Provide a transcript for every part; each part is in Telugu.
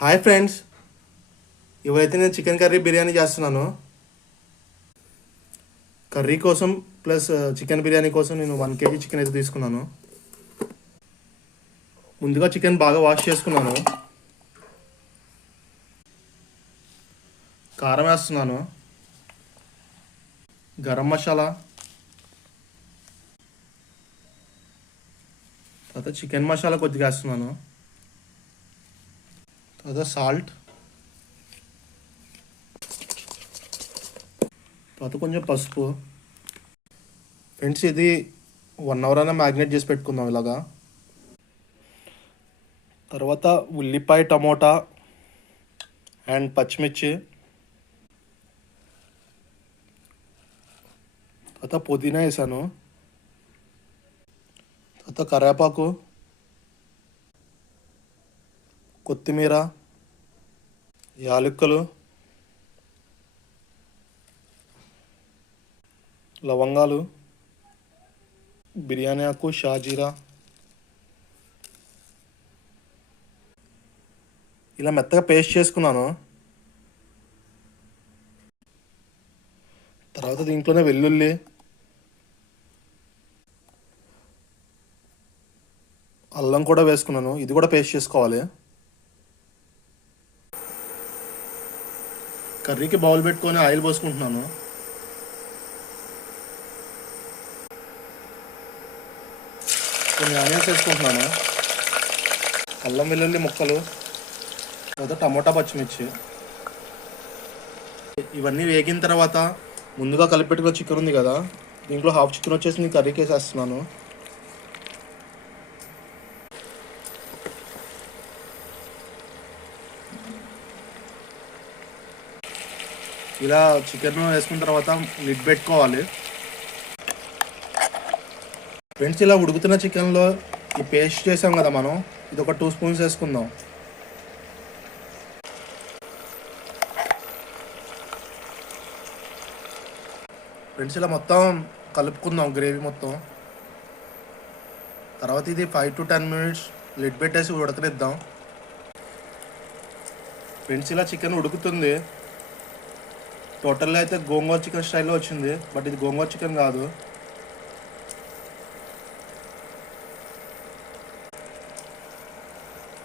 హాయ్ ఫ్రెండ్స్, ఇవైతే నేను చికెన్ కర్రీ బిర్యానీ చేస్తున్నాను. కర్రీ కోసం ప్లస్ చికెన్ బిర్యానీ కోసం నేను 1 kg చికెన్ అయితే తీసుకున్నాను. ముందుగా చికెన్ బాగా వాష్ చేసుకున్నాను. కారం వేస్తున్నాను, గరం మసాలా, తర్వాత చికెన్ మసాలా కొద్దిగా వేస్తున్నాను, తర్వాత సాల్ట్, తర్వాత కొంచెం పసుపు. ఫ్రెండ్స్, ఇది 1 hour అయినా మ్యాగ్నేట్ చేసి పెట్టుకుందాం ఇలాగా. తర్వాత ఉల్లిపాయ, టమోటా అండ్ పచ్చిమిర్చి, తర్వాత పుదీనా వేసాను, తర్వాత కరివేపాకు, కొత్తిమీర, యాలకులు, లవంగాలు, బిర్యానీ ఆకు, షాజీరా. ఇలా మెత్తగా పేస్ట్ చేసుకున్నాను. తర్వాత దీంట్లోనే వెల్లుల్లి, అల్లం కూడా వేసుకున్నాను. ఇది కూడా పేస్ట్ చేసుకోవాలి. కర్రీకి బౌల్ పెట్టుకొని ఆయిల్ పోసుకుంటున్నాను. కొన్ని ఆనియన్స్ వేసుకుంటున్నాను, అల్లం వెల్లుల్లి ముక్కలు, తర్వాత టమోటా, పచ్చిమిర్చి. ఇవన్నీ వేగిన తర్వాత ముందుగా కలిపెట్టుకున్న చికెన్ ఉంది కదా, దీంట్లో హాఫ్ చికెన్ వచ్చేసి నేను కర్రీకి వేసేస్తున్నాను. ఇలా చికెన్ వేసుకున్న తర్వాత లిడ్ పెట్టుకోవాలి. ఫ్రెండ్స్, ఇలా ఉడుకుతున్న చికెన్లో ఈ పేస్ట్ చేసాం కదా మనం, ఇది ఒక 2 స్పూన్స్ వేసుకుందాం. ఫ్రెండ్స్, ఇలా మొత్తం కలుపుకుందాం గ్రేవీ మొత్తం. తర్వాత ఇది 5 to 10 minutes లిడ్ పెట్టేసి ఉడకనిద్దాం. ఫ్రెండ్స్, ఇలా చికెన్ ఉడుకుతుంది. టోటల్గా అయితే గోంగూర చికెన్ స్టైల్లో వచ్చింది, బట్ ఇది గోంగూర చికెన్ కాదు.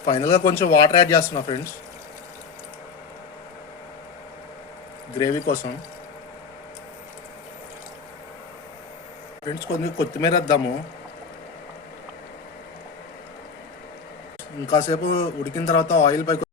ఫైనల్గా కొంచెం వాటర్ యాడ్ చేస్తున్నా ఫ్రెండ్స్, గ్రేవీ కోసం. ఫ్రెండ్స్, కొంచెం కొత్తిమీర వేద్దాము. ఇంకాసేపు ఉడికిన తర్వాత ఆయిల్ పైకి